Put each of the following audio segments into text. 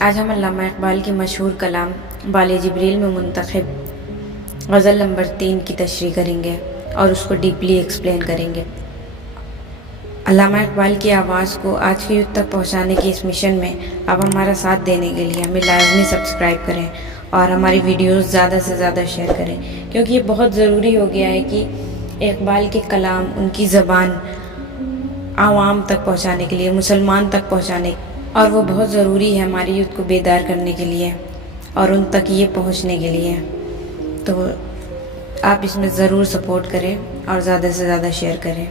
آج ہم علامہ اقبال کی مشہور کلام بال جبریل میں منتخب غزل نمبر 3 کی تشریح کریں گے اور اس کو ڈیپلی ایکسپلین کریں گے۔ علامہ اقبال کی آواز کو آج کی یوتھ تک پہنچانے کی اس مشن میں آپ ہمارا ساتھ دینے کے لیے ہمیں لازمی سبسکرائب کریں اور ہماری ویڈیوز زیادہ سے زیادہ شیئر کریں، کیونکہ یہ بہت ضروری ہو گیا ہے کہ اقبال کے کلام، ان کی زبان عوام تک پہنچانے کے لیے، مسلمان تک پہنچانے، اور وہ بہت ضروری ہے ہماری یوتھ کو بیدار کرنے کے لیے اور ان تک یہ پہنچنے کے لیے۔ تو آپ اس میں ضرور سپورٹ کریں اور زیادہ سے زیادہ شیئر کریں۔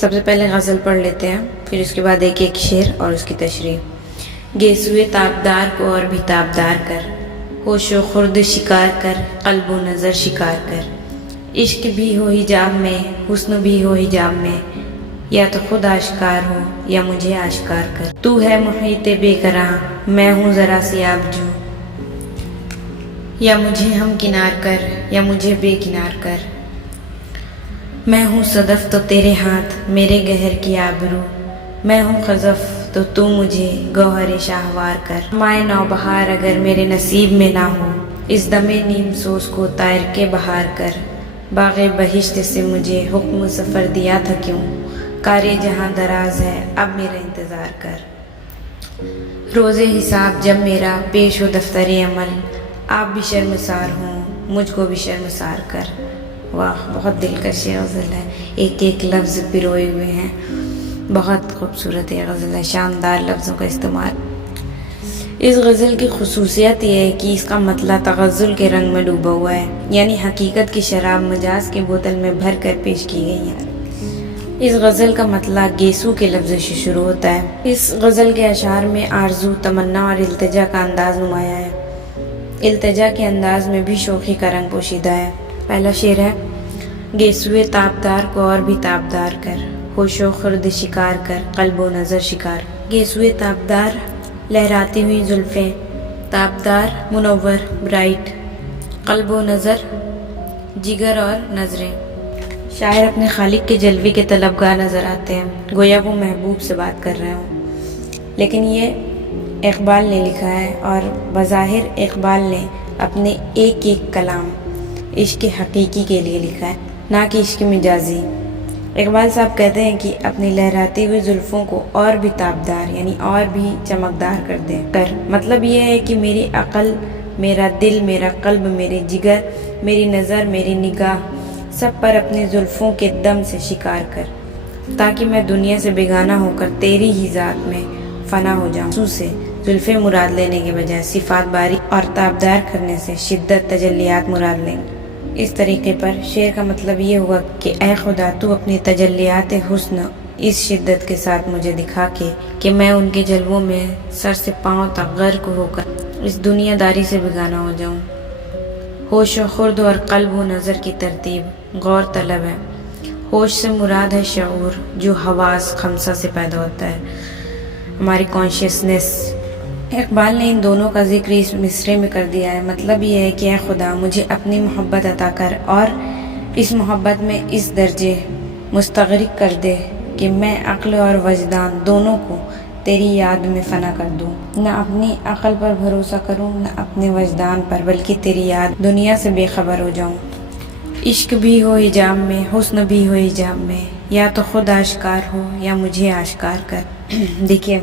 سب سے پہلے غزل پڑھ لیتے ہیں، پھر اس کے بعد ایک ایک شعر اور اس کی تشریح۔ گیسوئے تابدار کو اور بھی تابدار کر، ہوش و خرد شکار کر، قلب و نظر شکار کر۔ عشق بھی ہو حجاب میں، حسن بھی ہو حجاب میں، یا تو خود آشکار ہو یا مجھے آشکار کر۔ تو ہے محیط بے کراں، میں ہوں ذرا سی آبجو، یا مجھے ہم کنار کر یا مجھے بے کنار کر۔ میں ہوں صدف تو تیرے ہاتھ میرے گہر کی آبرو، میں ہوں خزف تو مجھے گوہر شاہوار کر۔ مائے نوبہار اگر میرے نصیب میں نہ ہو، اس دم نیم سوز کو طائر کے بہار کر۔ باغ بہشت سے مجھے حکم سفر دیا تھا کیوں، کار جہاں دراز ہے اب میرا انتظار کر۔ روز حساب جب میرا پیش ہو دفتر عمل، آپ بھی شرمسار ہوں مجھ کو بھی شرمسار کر۔ واہ، بہت دلکش یہ غزل ہے، ایک ایک لفظ پروئے ہوئے ہیں، بہت خوبصورت یہ غزل ہے، شاندار لفظوں کا استعمال۔ اس غزل کی خصوصیت یہ ہے کہ اس کا مطلع تغزل کے رنگ میں ڈوبا ہوا ہے، یعنی حقیقت کی شراب مجاز کی بوتل میں بھر کر پیش کی گئی ہے۔ اس غزل کا مطلع گیسو کے لفظ سے شروع ہوتا ہے۔ اس غزل کے اشعار میں آرزو، تمنا اور التجا کا انداز نمایاں ہے۔ التجا کے انداز میں بھی شوخی کا رنگ پوشیدہ ہے۔ پہلا شعر ہے: گیسوئے تابدار کو اور بھی تابدار کر، ہوش و خرد شکار کر، قلب و نظر شکار۔ گیسوئے تابدار، لہراتی ہوئی زلفیں، تابدار منور، برائٹ، قلب و نظر، جگر اور نظریں۔ شاعر اپنے خالق کے جلوے کے طلبگار نظر آتے ہیں، گویا وہ محبوب سے بات کر رہے ہوں، لیکن یہ اقبال نے لکھا ہے اور بظاہر اقبال نے اپنے ایک ایک کلام عشق حقیقی کے لیے لکھا ہے، نہ کہ عشق مجازی۔ اقبال صاحب کہتے ہیں کہ اپنی لہراتی ہوئی زلفوں کو اور بھی تابدار، یعنی اور بھی چمکدار کر دیں کر، مطلب یہ ہے کہ میری عقل، میرا دل، میرا قلب، میرے جگر، میری نظر، میری نگاہ، سب پر اپنی زلفوں کے دم سے شکار کر، تاکہ میں دنیا سے بیگانہ ہو کر تیری ہی ذات میں فنا ہو جاؤں۔ سو سے زلفیں مراد لینے کے بجائے صفات باری اور تابدار کرنے سے شدت تجلیات مراد لیں۔ اس طریقے پر شعر کا مطلب یہ ہوا کہ اے خدا، تو اپنی تجلیات حسن اس شدت کے ساتھ مجھے دکھا کہ میں ان کے جلووں میں سر سے پاؤں تک غرق ہو کر اس دنیا داری سے بیگانہ ہو جاؤں۔ ہوش و خرد اور قلب و نظر کی ترتیب غور طلب ہے۔ ہوش سے مراد ہے شعور، جو حواس خمسہ سے پیدا ہوتا ہے، ہماری کانشیسنس۔ اقبال نے ان دونوں کا ذکر اس مصرے میں کر دیا ہے۔ مطلب یہ ہے کہ اے خدا، مجھے اپنی محبت عطا کر اور اس محبت میں اس درجے مستغرق کر دے کہ میں عقل اور وجدان دونوں کو تیری یاد میں فنا کر دوں، نہ اپنی عقل پر بھروسہ کروں نہ اپنے وجدان پر، بلکہ تیری یاد دنیا سے بے خبر ہو جاؤں۔ عشق بھی ہو حجاب میں، حسن بھی ہو حجاب میں، یا تو خود آشکار ہو یا مجھے آشکار کر۔ دیکھیے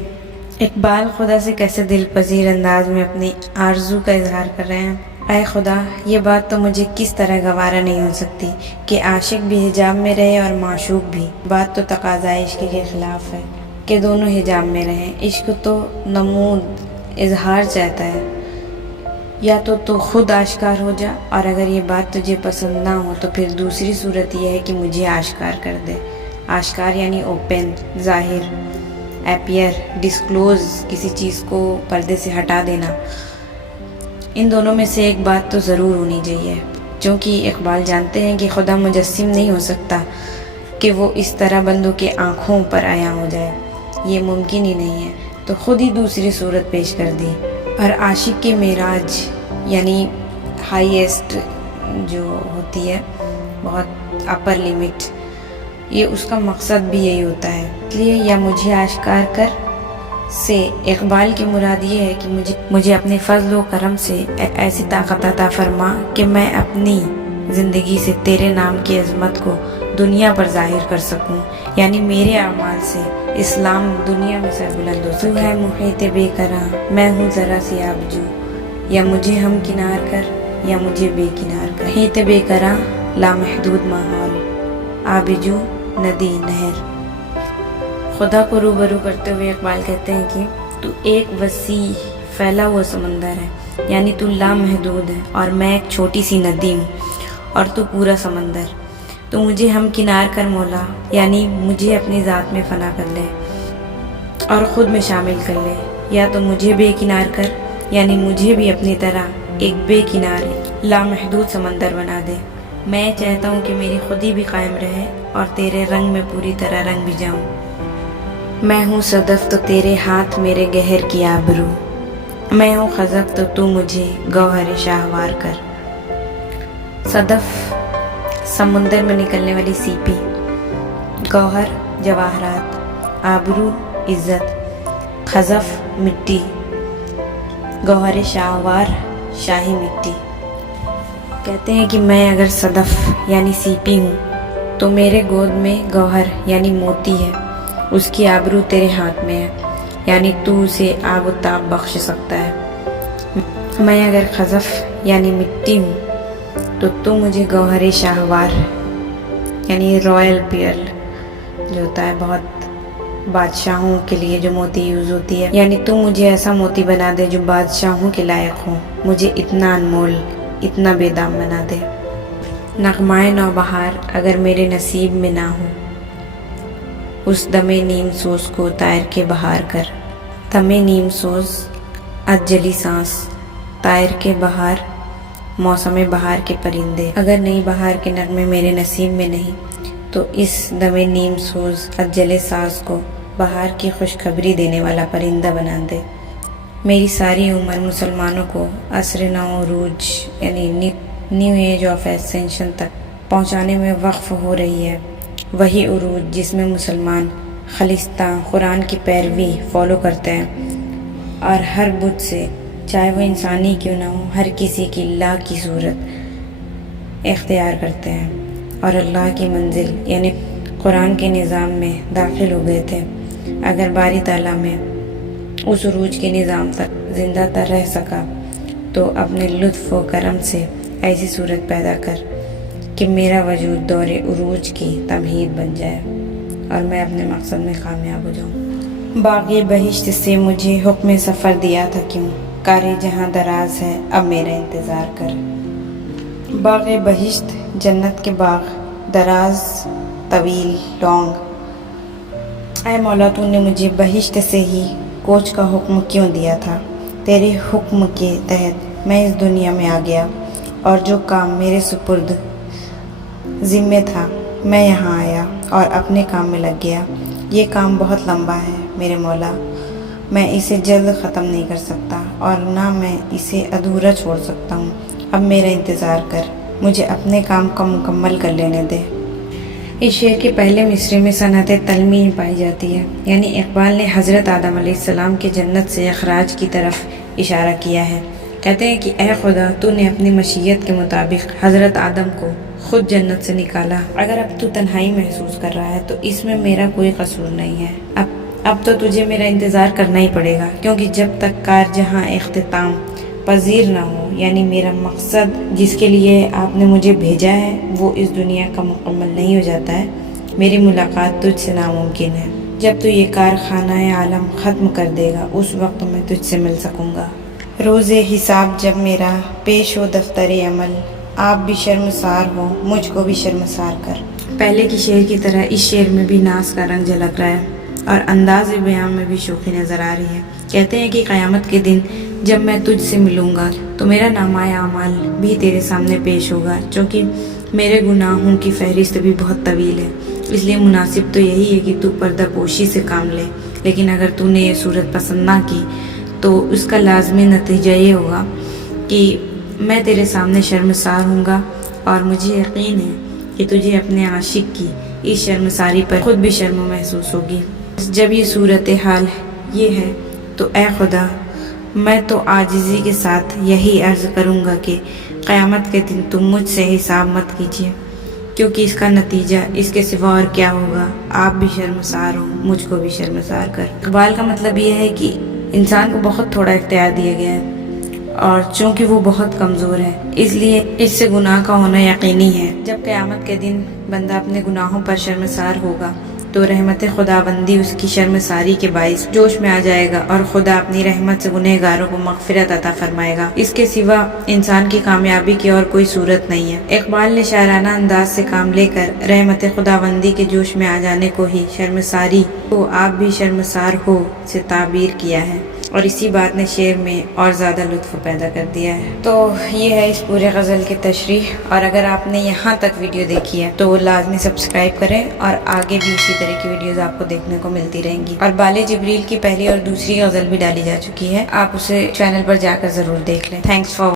اقبال خدا سے کیسے دل پذیر انداز میں اپنی آرزو کا اظہار کر رہے ہیں۔ اے خدا، یہ بات تو مجھے کس طرح گوارا نہیں ہو سکتی کہ عاشق بھی حجاب میں رہے اور معشوق بھی۔ بات تو تقاضا عشق کے خلاف ہے کہ دونوں حجاب میں رہیں۔ عشق تو نمود اظہار چاہتا ہے، یا تو خود آشکار ہو جا، اور اگر یہ بات تجھے پسند نہ ہو تو پھر دوسری صورت یہ ہے کہ مجھے آشکار کر دے۔ آشکار یعنی اوپن، ظاہر، اپیئر، ڈسکلوز، کسی چیز کو پردے سے ہٹا دینا۔ ان دونوں میں سے ایک بات تو ضرور ہونی چاہیے، چونکہ اقبال جانتے ہیں کہ خدا مجسم نہیں ہو سکتا کہ وہ اس طرح بندوں کے آنکھوں پر عیاں ہو جائے، یہ ممکن ہی نہیں ہے، تو خود ہی دوسری صورت پیش کر دی۔ اور عاشق کی معراج یعنی ہائیسٹ جو ہوتی ہے، بہت اپر لیمٹ، یہ اس کا مقصد بھی یہی ہوتا ہے. اس لیے یا مجھے آشکار کر سے اقبال کی مراد یہ ہے کہ مجھے اپنے فضل و کرم سے ایسی طاقت عطا فرما کہ میں اپنی زندگی سے تیرے نام کی عظمت کو دنیا پر ظاہر کر سکوں، یعنی میرے اعمال سے اسلام دنیا میں سر بلند ہو سکے. تو ہے محیط بے کراں، میں ہوں ذرا سی آبجو، یا مجھے ہم کنار کر یا مجھے بے کنار کر. محیط بے کراں، لامحدود ماحول، آبجو ندی نہر. خدا کو روبرو کرتے ہوئے اقبال کہتے ہیں کہ تو ایک وسیع پھیلا ہوا سمندر ہے، یعنی تو لامحدود ہے، اور میں ایک چھوٹی سی ندی ہوں اور تو پورا سمندر. تو مجھے ہم کنار کر مولا، یعنی مجھے اپنی ذات میں فنا کر لے اور خود میں شامل کر لے، یا تو مجھے بے کنار کر، یعنی مجھے بھی اپنی طرح ایک بے کنارے لامحدود سمندر بنا دے. میں چاہتا ہوں کہ میری خودی بھی قائم رہے اور تیرے رنگ میں پوری طرح رنگ بھی جاؤں. میں ہوں صدف تو تیرے ہاتھ میرے گہر کی آبرو، میں ہوں خزف تو تو مجھے گوہر شاہوار کر. صدف سمندر میں نکلنے والی سیپی، گوہر جواہرات، آبرو عزت، خزف مٹی، گوہر شاہوار شاہی مٹی. کہتے ہیں کہ میں اگر صدف یعنی سیپی ہوں تو میرے گود میں گوہر یعنی موتی ہے، اس کی آبرو تیرے ہاتھ میں ہے، یعنی تو اسے آب و تاب بخش سکتا ہے. میں اگر خزف یعنی مٹی ہوں تو مجھے گوہر شاہوار یعنی رائل پیئرل جو ہوتا ہے بہت بادشاہوں کے لیے جو موتی یوز ہوتی ہے، یعنی تو مجھے ایسا موتی بنا دے جو بادشاہوں کے لائق ہوں، مجھے اتنا انمول اتنا بے دام بنا دے. نغمائے نوبہار اگر میرے نصیب میں نہ ہو، اس دم نیم سوز کو طائر کے بہار کر. دم نیم سوز اجلی سانس، طائر کے بہار موسم بہار کے پرندے. اگر نئی بہار کے نغمے میرے نصیب میں نہیں تو اس دم نیم سوز اجل ساز کو بہار کی خوشخبری دینے والا پرندہ بنا دے. میری ساری عمر مسلمانوں کو عصر نو عروج یعنی نیو ایج آف اسینشن تک پہنچانے میں وقف ہو رہی ہے، وہی عروج جس میں مسلمان خالصتاً قرآن کی پیروی فالو کرتے ہیں اور ہر بت سے چاہے وہ انسانی کیوں نہ ہو ہر کسی کی اللہ کی صورت اختیار کرتے ہیں اور اللہ کی منزل یعنی قرآن کے نظام میں داخل ہو گئے تھے. اگر باری تعالیٰ میں اس عروج کے نظام تک زندہ تر رہ سکا تو اپنے لطف و کرم سے ایسی صورت پیدا کر کہ میرا وجود دور عروج کی تمہید بن جائے اور میں اپنے مقصد میں کامیاب ہو جاؤں. باغ بہشت سے مجھے حکم سفر دیا تھا کیوں، کار جہاں دراز ہے اب میرا انتظار کر. باغ بہشت جنت کے باغ، دراز طویل لانگ. اے مولا تو نے مجھے بہشت سے ہی کوچ کا حکم کیوں دیا تھا؟ تیرے حکم کے تحت میں اس دنیا میں آ گیا اور جو کام میرے سپرد ذمہ تھا میں یہاں آیا اور اپنے کام میں لگ گیا. یہ کام بہت لمبا ہے میرے مولا، میں اسے جلد ختم نہیں کر سکتا اور نہ میں اسے ادھورا چھوڑ سکتا ہوں. اب میرا انتظار کر، مجھے اپنے کام کو مکمل کر لینے دے. اس شعر کے پہلے مصرے میں صنعت تلمین پائی جاتی ہے، یعنی اقبال نے حضرت آدم علیہ السلام کے جنت سے اخراج کی طرف اشارہ کیا ہے. کہتے ہیں کہ اے خدا تو نے اپنی مشیت کے مطابق حضرت آدم کو خود جنت سے نکالا. اگر اب تو تنہائی محسوس کر رہا ہے تو اس میں میرا کوئی قصور نہیں ہے. اب تو تجھے میرا انتظار کرنا ہی پڑے گا، کیونکہ جب تک کار جہاں اختتام پذیر نہ ہو، یعنی میرا مقصد جس کے لیے آپ نے مجھے بھیجا ہے وہ اس دنیا کا مکمل نہیں ہو جاتا ہے، میری ملاقات تجھ سے ناممکن ہے. جب تو یہ کارخانہ عالم ختم کر دے گا اس وقت میں تجھ سے مل سکوں گا. روز حساب جب میرا پیش ہو دفتر عمل، آپ بھی شرمسار ہو مجھ کو بھی شرمسار کر. پہلے کی شعر کی طرح اس شعر میں بھی ناز کا رنگ جھلک رہا ہے اور انداز بیان میں بھی شوخی نظر آ رہی ہے. کہتے ہیں کہ قیامت کے دن جب میں تجھ سے ملوں گا تو میرا نامہ اعمال بھی تیرے سامنے پیش ہوگا، چونکہ میرے گناہوں کی فہرست بھی بہت طویل ہے. اس لیے مناسب تو یہی ہے کہ تو پردہ پوشی سے کام لے، لیکن اگر تو نے یہ صورت پسند نہ کی تو اس کا لازمی نتیجہ یہ ہوگا کہ میں تیرے سامنے شرمسار ہوں گا، اور مجھے یقین ہے کہ تجھے اپنے عاشق کی اس شرمساری پر خود بھی شرم محسوس ہوگی۔ جب یہ صورتحال یہ ہے تو اے خدا، میں تو عاجزی کے ساتھ یہی عرض کروں گا کہ قیامت کے دن تم مجھ سے حساب مت کیجیے، کیونکہ اس کا نتیجہ اس کے سوا اور کیا ہوگا، آپ بھی شرمسار ہو، مجھ کو بھی شرمسار کر۔ اقبال کا مطلب یہ ہے کہ انسان کو بہت تھوڑا اختیار دیا گیا ہے، اور چونکہ وہ بہت کمزور ہے اس لیے اس سے گناہ کا ہونا یقینی ہے۔ جب قیامت کے دن بندہ اپنے گناہوں پر شرمسار ہوگا تو رحمت خداوندی اس کی شرمساری کے باعث جوش میں آ جائے گا، اور خدا اپنی رحمت سے گنہگاروں کو مغفرت عطا فرمائے گا۔ اس کے سوا انسان کی کامیابی کی اور کوئی صورت نہیں ہے۔ اقبال نے شاعرانہ انداز سے کام لے کر رحمت خداوندی کے جوش میں آ جانے کو ہی شرمساری کو آپ بھی شرمسار ہو سے تعبیر کیا ہے، اور اسی بات نے شعر میں اور زیادہ لطف پیدا کر دیا ہے۔ تو یہ ہے اس پورے غزل کی تشریح، اور اگر آپ نے یہاں تک ویڈیو دیکھی ہے تو لازمی سبسکرائب کریں، اور آگے بھی اسی طرح کی ویڈیوز آپ کو دیکھنے کو ملتی رہیں گی۔ اور بال جبریل کی پہلی اور دوسری غزل بھی ڈالی جا چکی ہے، آپ اسے چینل پر جا کر ضرور دیکھ لیں۔ Thanks for